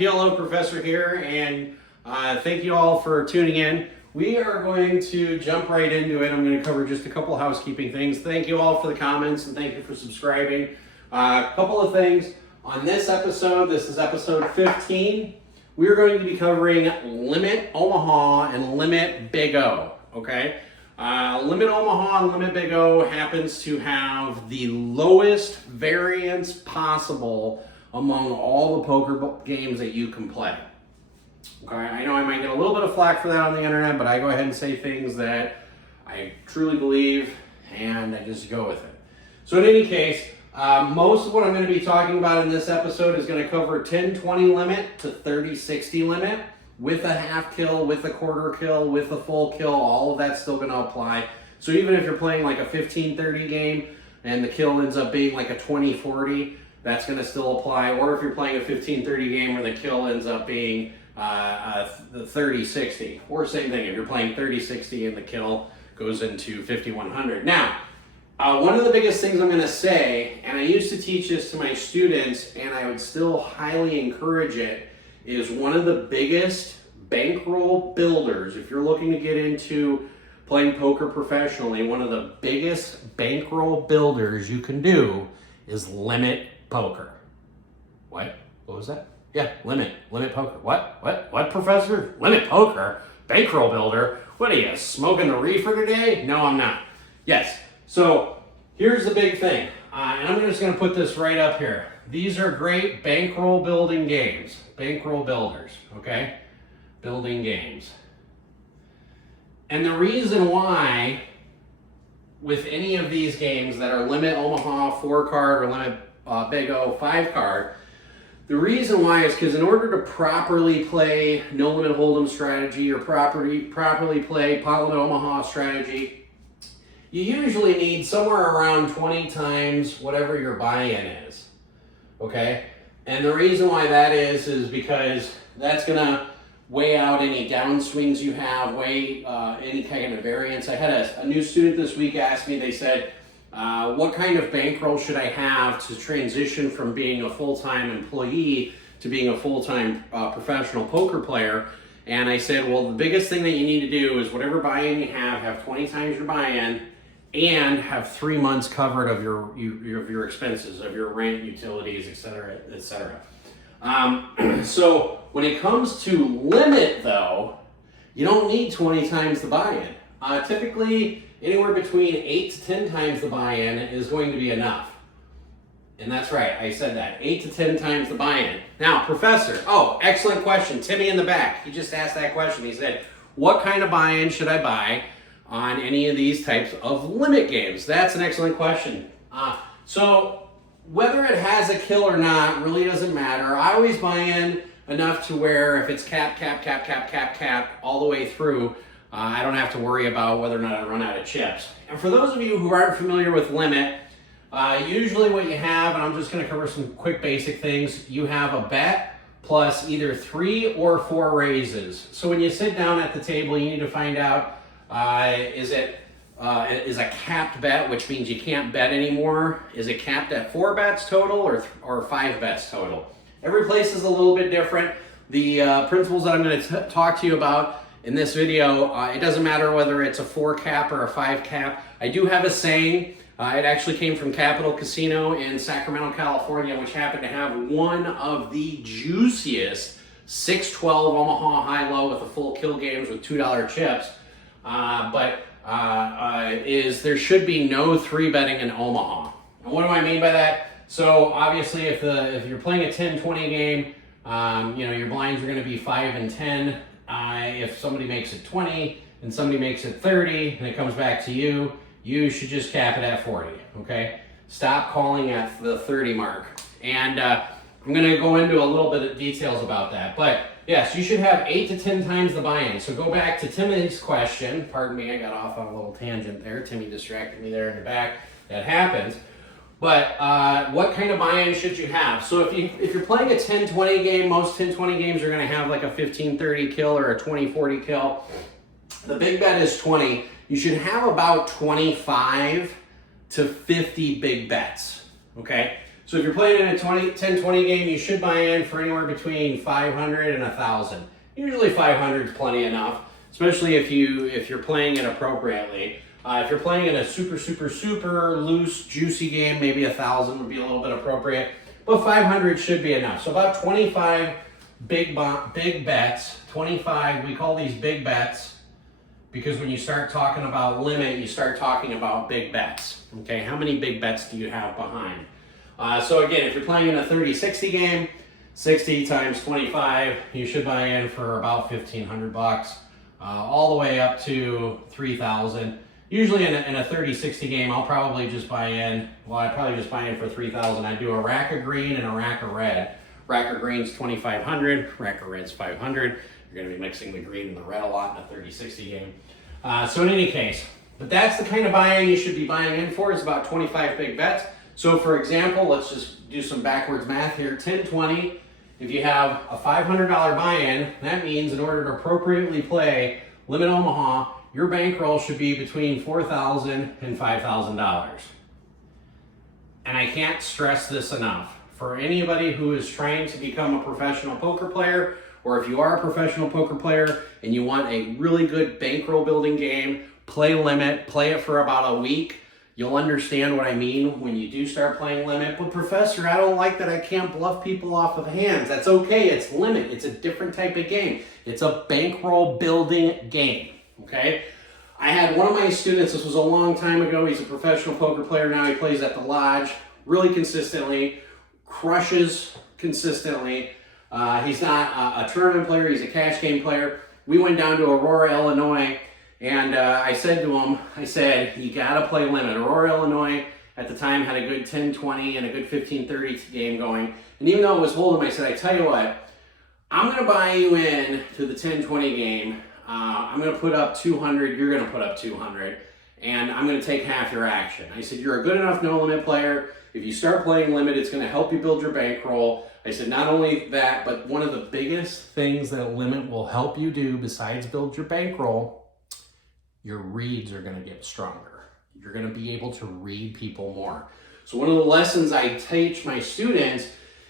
PLO professor here, and thank you all for tuning in. We are going to jump right into it. I'm going to cover just a couple housekeeping things. Thank you all for the comments, and thank you for subscribing. A couple of things on this episode. This is episode 15. We're going to be covering Limit Omaha and Limit Big O, okay? Limit Omaha and Limit Big O happens to have the lowest variance possible among all the poker games that you can play. Okay, I know I might get a little bit of flack for that on the internet, but I go ahead and say things that I truly believe, and I just go with it. So in any case, most of what I'm going to be talking about in this episode is going to cover 10-20 limit to 30-60 limit, with a half kill, with a quarter kill, with a full kill. All of that's still going to apply. So even if you're playing like a 15-30 game and the kill ends up being like a 20-40, that's going to still apply. Or if you're playing a 15-30 game where the kill ends up being the 30-60, or same thing if you're playing 30-60 and the kill goes into 50-100. Now, one of the biggest things I'm going to say, and I used to teach this to my students, and I would still highly encourage it, is one of the biggest bankroll builders. If you're looking to get into playing poker professionally, one of the biggest bankroll builders you can do is limit poker. What was that? Yeah, limit poker. What, professor? Limit poker? Bankroll builder? What are you, smoking the reefer today? No, I'm not. Yes, so here's the big thing. And I'm just gonna put this right up here. These are great bankroll building games. Bankroll builders, okay? Building games. And the reason why with any of these games that are Limit Omaha 4-card or Limit Big O 5-card, the reason why is because in order to properly play No Limit Hold'em strategy or properly play Pot Limit Omaha strategy, you usually need somewhere around 20 times whatever your buy-in is, okay? And the reason why that is because that's gonna weigh out any downswings you have, weigh any kind of variance. I had a new student this week ask me, they said, what kind of bankroll should I have to transition from being a full-time employee to being a full-time professional poker player? And I said, well, the biggest thing that you need to do is whatever buy-in you have 20 times your buy-in, and have 3 months covered of your expenses, of your rent, utilities, etc., etc. So when it comes to limit, though, you don't need 20 times the buy-in. Typically, anywhere between 8 to 10 times the buy-in is going to be enough. And that's right, I said that, 8 to 10 times the buy-in. Now, professor, excellent question. Timmy in the back, he just asked that question. He said, what kind of buy-in should I buy on any of these types of limit games? That's an excellent question. So whether it has a kill or not really doesn't matter. I always buy in enough to where if it's cap all the way through, I don't have to worry about whether or not I run out of chips. And for those of you who aren't familiar with limit, usually what you have, and I'm just going to cover some quick basic things, you have a bet plus either 3 or 4 raises. So when you sit down at the table, you need to find out, is a capped bet, which means you can't bet anymore. Is it capped at 4 bets total or 5 bets total? Every place is a little bit different. The principles that I'm going to talk to you about in this video, it doesn't matter whether it's a 4 cap or a 5 cap. I do have a saying. It actually came from Capital Casino in Sacramento, California, which happened to have one of the juiciest 6-12 Omaha high-low with a full kill games with $2 chips. There should be no 3-betting in Omaha. And what do I mean by that? So obviously if you're playing a 10-20 game, your blinds are going to be 5 and 10. If somebody makes it 20 and somebody makes it 30 and it comes back to you, you should just cap it at 40, okay? Stop calling at the 30 mark. And I'm going to go into a little bit of details about that. But yes, you should have 8 to 10 times the buy-in. So go back to Timmy's question. Pardon me, I got off on a little tangent there. Timmy distracted me there in the back. That happens. But what kind of buy-in should you have? So if you're playing a 10-20 game, most 10-20 games are going to have like a 15-30 kill or a 20-40 kill. The big bet is 20. You should have about 25 to 50 big bets, okay? So if you're playing in a 10-20 game, you should buy in for anywhere between 500 and 1,000. Usually 500 is plenty enough, especially if you're playing it appropriately. If you're playing in a super loose, juicy game, maybe 1,000 would be a little bit appropriate, but 500 should be enough. So about 25 big bets. 25, we call these big bets because when you start talking about limit, you start talking about big bets. Okay, how many big bets do you have behind? So again, if you're playing in a 30-60 game, 60 times 25, you should buy in for about 1,500 bucks, all the way up to 3,000. Usually in a 30-60 game, I'll probably just buy in, I'd probably just buy in for 3,000. I do a rack of green and a rack of red. Rack of green's 2,500, rack of red's 500. You're gonna be mixing the green and the red a lot in a 30-60 game. So in any case, but that's the kind of buy-in you should be buying in for, is about 25 big bets. So for example, let's just do some backwards math here. 10-20, if you have a $500 buy-in, that means in order to appropriately play Limit Omaha, your bankroll should be between $4,000 and $5,000. And I can't stress this enough. For anybody who is trying to become a professional poker player, or if you are a professional poker player and you want a really good bankroll building game, play Limit, play it for about a week. You'll understand what I mean when you do start playing Limit. But Professor, I don't like that I can't bluff people off of hands. That's okay, it's Limit. It's a different type of game. It's a bankroll building game, okay? I had one of my students, this was a long time ago, he's a professional poker player now, he plays at the Lodge really consistently, crushes consistently. He's not a tournament player, he's a cash game player. We went down to Aurora, Illinois, and I said to him, you gotta play Limit. Aurora, Illinois at the time had a good 10-20 and a good 15-30 game going. And even though it was Hold'em, I said, I tell you what, I'm gonna buy you in to the 10-20 game. I'm gonna put up 200, you're gonna put up 200, and I'm gonna take half your action. I said, you're a good enough no limit player. If you start playing Limit, it's gonna help you build your bankroll. I said, not only that, but one of the biggest things that Limit will help you do besides build your bankroll, your reads are gonna get stronger. You're gonna be able to read people more. So one of the lessons I teach my students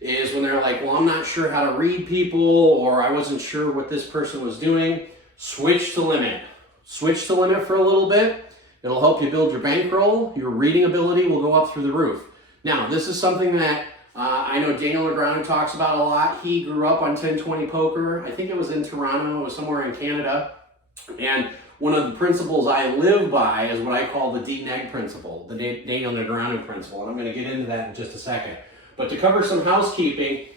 is when they're like, well, I'm not sure how to read people, or I wasn't sure what this person was doing, switch to Limit. Switch to Limit for a little bit. It'll help you build your bankroll. Your reading ability will go up through the roof. Now, this is something that I know Daniel LeGrand talks about a lot. He grew up on 10-20 poker. I think it was in Toronto, it was somewhere in Canada. And one of the principles I live by is what I call the DNEG principle, the Daniel LeGrand principle. And I'm going to get into that in just a second. But to cover some housekeeping,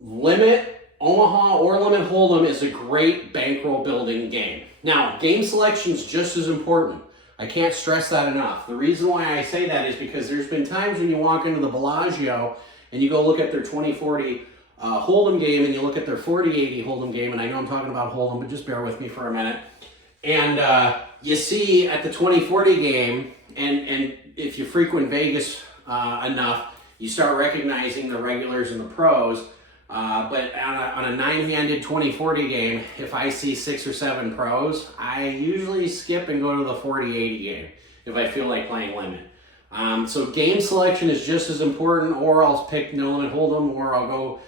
Limit Omaha or Limit Hold'em is a great bankroll building game. Now, game selection is just as important. I can't stress that enough. The reason why I say that is because there's been times when you walk into the Bellagio and you go look at their 20-40 Hold'em game and you look at their 40-80 Hold'em game, and I know I'm talking about Hold'em, but just bear with me for a minute. And you see at the 20-40 game, and if you frequent Vegas enough, you start recognizing the regulars and the pros. But on a 9-handed 20-40 game, if I see 6 or 7 pros, I usually skip and go to the 40-80 game if I feel like playing Limit. So game selection is just as important, or I'll pick No Limit Hold'em, or I'll go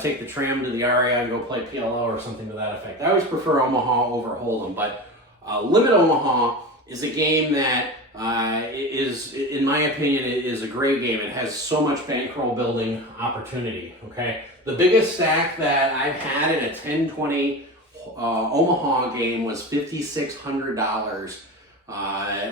take the tram to the area and go play PLO or something to that effect. I always prefer Omaha over Hold'em, but Limit Omaha is a game that is, in my opinion, it is a great game. It has so much bankroll building opportunity, okay? The biggest stack that I've had in a 10-20 Omaha game was $5,600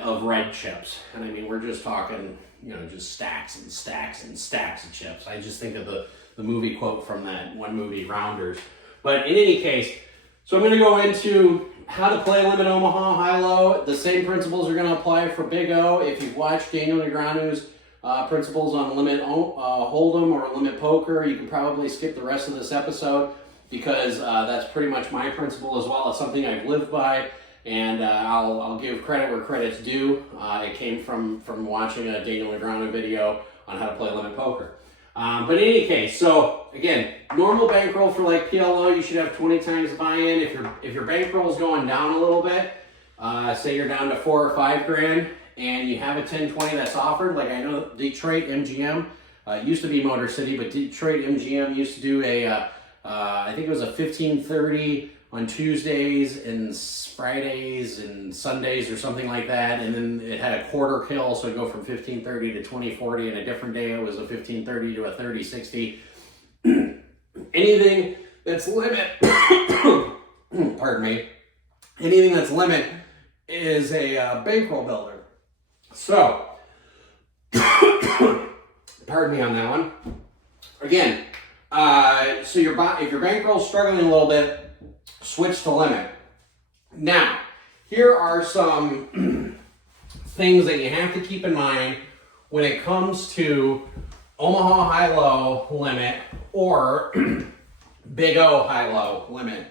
of red chips. And I mean, we're just talking, you know, just stacks and stacks and stacks of chips. I just think of the movie quote from that one movie, Rounders. But in any case, so I'm going to go into how to play Limit Omaha high-low. The same principles are going to apply for Big O. If you've watched Daniel LeGrand's principles on Limit Hold'em or Limit Poker, you can probably skip the rest of this episode because that's pretty much my principle as well. It's something I've lived by, and I'll give credit where credit's due. It came from watching a Daniel LeGrand video on how to play Limit Poker. But in any case, so again, normal bankroll for like PLO, you should have 20 times buy-in. If your bankroll is going down a little bit, say you're down to 4 or 5 grand, and you have a 10-20 that's offered, like I know Detroit MGM It used to be Motor City, but Detroit MGM used to do I think it was a 15:30 on Tuesdays and Fridays and Sundays or something like that. And then it had a quarter kill, so it'd go from 15:30 to 20:40, and a different day it was a 15:30 to a 30:60. Anything that's limit, pardon me, anything that's limit is a bankroll builder. So, pardon me on that one. Again, so if your bankroll's struggling a little bit, switch to limit. Now, here are some things that you have to keep in mind when it comes to Omaha high-low limit or Big O high-low limit.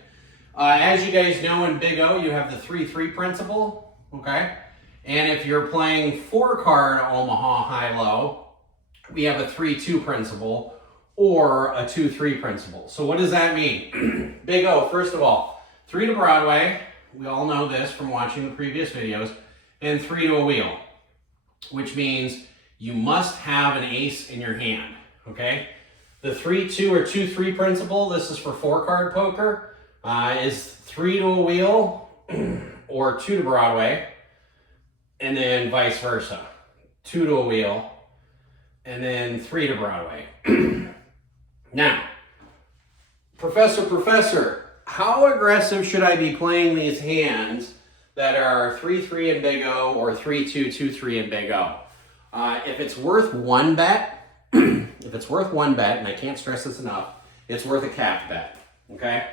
As you guys know, in Big O, you have the 3-3 principle, okay? And if you're playing 4-card Omaha high-low, we have a 3-2 principle or a 2-3 principle. So what does that mean? Big O, first of all, 3 to Broadway. We all know this from watching the previous videos. And 3 to a wheel, which means you must have an ace in your hand, okay? The 3-2 or 2-3 principle, this is for 4-card poker, is 3 to a wheel or 2 to Broadway, and then vice versa. 2 to a wheel, and then 3 to Broadway. Now, Professor, how aggressive should I be playing these hands that are 3-3 in Big O or 3-2, 2-3 in Big O? If it's worth one bet, and I can't stress this enough, it's worth a capped bet, okay?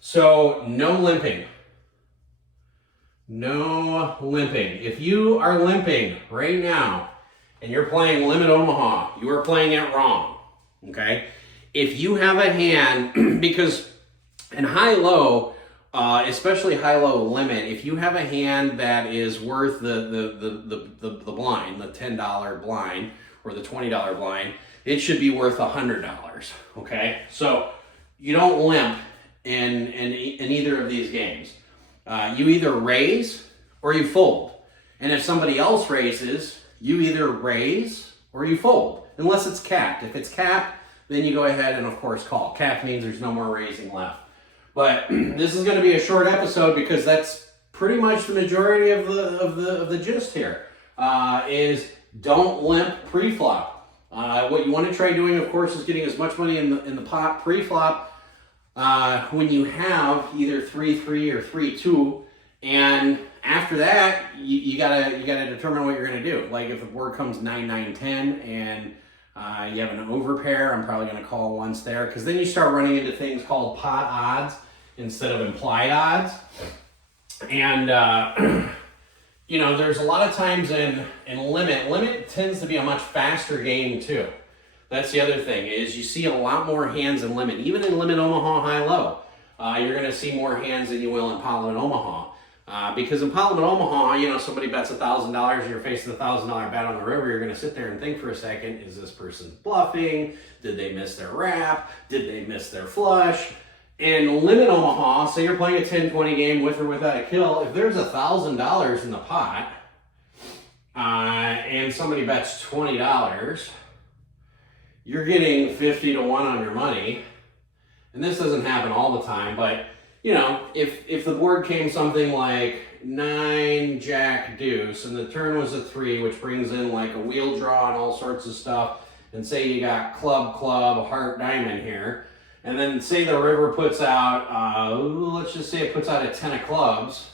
So no limping. No limping. If you are limping right now and you're playing Limit Omaha, you are playing it wrong, okay? If you have a hand, because in high-low, especially high-low limit, if you have a hand that is worth the blind, the $10 blind or the $20 blind, it should be worth $100, okay? So you don't limp in either of these games. You either raise or you fold. And if somebody else raises, you either raise or you fold, unless it's capped. If it's capped, then you go ahead and, of course, call. Capped means there's no more raising left. But this is going to be a short episode because that's pretty much the majority of the gist here. Is don't limp pre-flop. What you want to try doing, of course, is getting as much money in the pot pre-flop when you have either 3-3 or 3-2, and after that you gotta determine what you're gonna do. Like if the board comes 9-9-10 and you have an overpair, I'm probably gonna call once there, because then you start running into things called pot odds instead of implied odds. And you know, there's a lot of times in limit tends to be a much faster game too. That's the other thing, is you see a lot more hands in limit. Even in Limit Omaha high-low, you're going to see more hands than you will in Pot Limit Omaha. Because in Pot Limit Omaha, you know, somebody bets $1,000 and you're facing a $1,000 bet on the river, you're going to sit there and think for a second, is this person bluffing? Did they miss their wrap? Did they miss their flush? In Limit Omaha, say you're playing a 10-20 game with or without a kill, if there's $1,000 in the pot, and somebody bets $20, you're getting 50 to 1 on your money. And this doesn't happen all the time, but you know, if the board came something like 9 Jack Deuce and the turn was a 3, which brings in like a wheel draw and all sorts of stuff, and say you got club, heart, diamond here, and then say the river puts out, let's just say it puts out a 10 of clubs,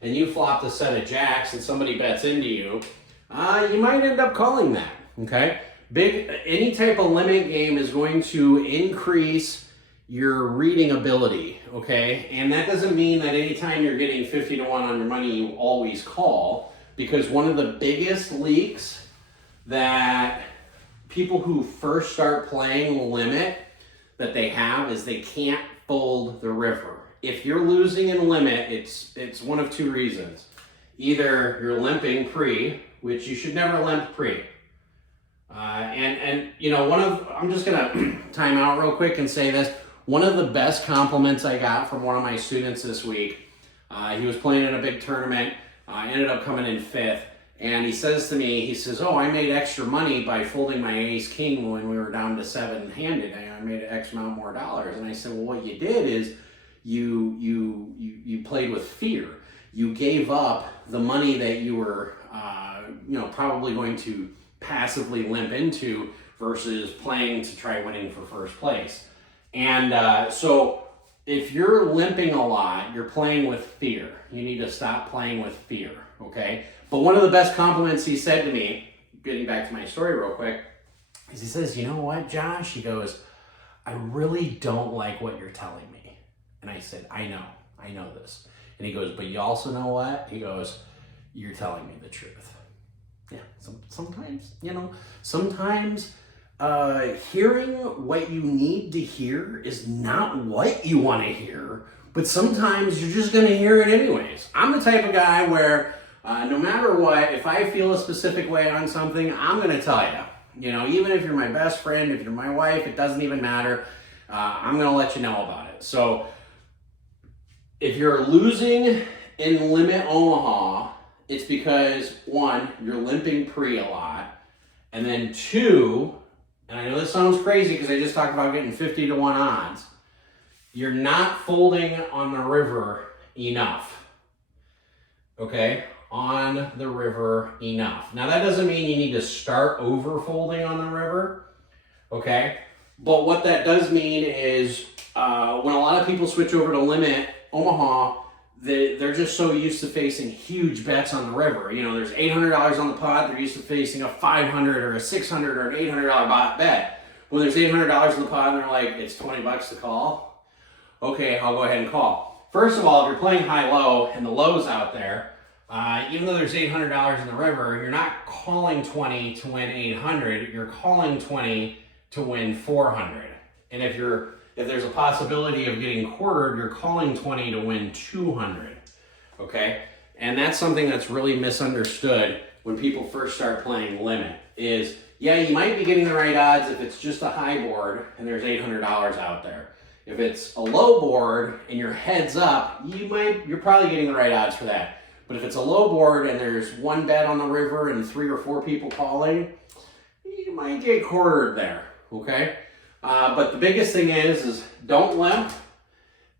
and you flopped a set of jacks and somebody bets into you, you might end up calling that, okay? Any type of limit game is going to increase your reading ability, okay? And that doesn't mean that anytime you're getting 50 to 1 on your money, you always call, because one of the biggest leaks that people who first start playing limit that they have is they can't fold the river. If you're losing in limit, it's one of 2 reasons. Either you're limping pre, which you should never limp pre. And you know, I'm just gonna time out real quick and say this. One of the best compliments I got from one of my students this week, he was playing in a big tournament, ended up coming in 5th, And he says to me, he says, oh, I made extra money by folding my ace king when we were down to 7-handed. I made an X amount more dollars. And I said, well, what you did is you played with fear. You gave up the money that you were, probably going to passively limp into versus playing to try winning for first place. And so if you're limping a lot, you're playing with fear. You need to stop playing with fear, okay? But one of the best compliments he said to me, getting back to my story real quick, is he says, you know what, Josh? He goes, I really don't like what you're telling me. And I said, I know this. And he goes, but you also know what? He goes, you're telling me the truth. Yeah, sometimes, hearing what you need to hear is not what you want to hear, but sometimes you're just going to hear it anyways. I'm the type of guy where no matter what, if I feel a specific way on something, I'm going to tell you. Even if you're my best friend, if you're my wife, it doesn't even matter. I'm going to let you know about it. So if you're losing in Limit Omaha, it's because, one, you're limping pre a lot, and then two, and I know this sounds crazy because I just talked about getting 50 to 1 odds, you're not folding on the river enough. Okay? On the river enough. Now that doesn't mean you need to start over folding on the river. Okay? But what that does mean is when a lot of people switch over to Limit Omaha, they're just so used to facing huge bets on the river. There's $800 on the pot. They're used to facing a $500 or a $600 or an $800 bet. When there's $800 in the pot and they're like, it's 20 bucks to call. Okay, I'll go ahead and call. First of all, if you're playing high-low and the low's out there, even though there's $800 in the river, you're not calling 20 to win 800. You're calling 20 to win 400. And if there's a possibility of getting quartered, you're calling 20 to win 200, okay? And that's something that's really misunderstood when people first start playing Limit is, yeah, you might be getting the right odds if it's just a high board and there's $800 out there. If it's a low board and your head's up, you're probably getting the right odds for that. But if it's a low board and there's one bet on the river and 3 or 4 people calling, you might get quartered there, okay? But the biggest thing is don't limp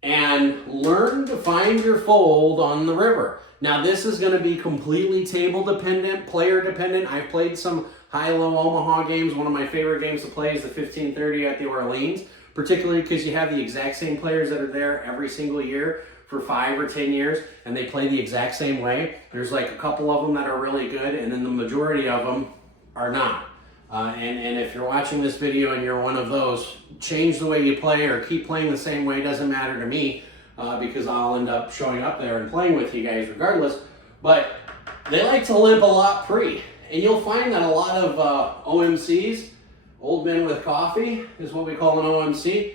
and learn to find your fold on the river. Now this is going to be completely table dependent, player dependent. I've played some high-low Omaha games. One of my favorite games to play is the 1530 at the Orleans, particularly because you have the exact same players that are there every single year for 5 or 10 years, and they play the exact same way. There's like a couple of them that are really good, and then the majority of them are not. And if you're watching this video and you're one of those, change the way you play or keep playing the same way. It doesn't matter to me because I'll end up showing up there and playing with you guys regardless. But they like to limp a lot pre. And you'll find that a lot of OMCs, old men with coffee is what we call an OMC,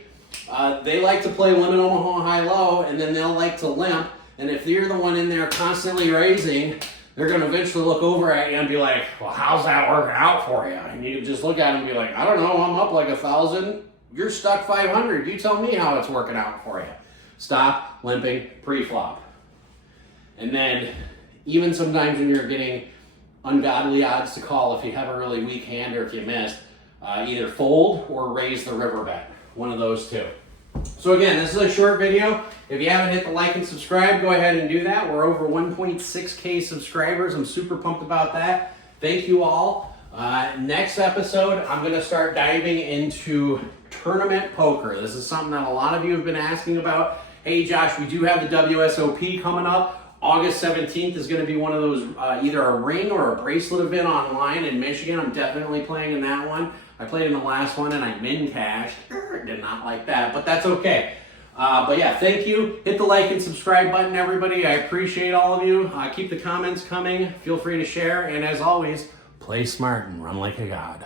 they like to play Limit Omaha high-low, and then they'll like to limp. And if you're the one in there constantly raising, they're going to eventually look over at you and be like, well, how's that working out for you? And you can just look at them and be like, I don't know, I'm up like 1,000. You're stuck 500. You tell me how it's working out for you. Stop limping pre-flop. And then even sometimes when you're getting ungodly odds to call, if you have a really weak hand or if you missed, either fold or raise the river bet. One of those two. So again, this is a short video. If you haven't hit the like and subscribe, go ahead and do that. We're over 1.6K subscribers. I'm super pumped about that. Thank you all. Next episode, I'm going to start diving into tournament poker. This is something that a lot of you have been asking about. Hey Josh, we do have the WSOP coming up. August 17th is going to be one of those, either a ring or a bracelet event online in Michigan. I'm definitely playing in that one. I played in the last one and I min-cashed. Did not like that, but that's okay. But yeah, thank you. Hit the like and subscribe button, everybody. I appreciate all of you. Keep the comments coming. Feel free to share. And as always, play smart and run like a god.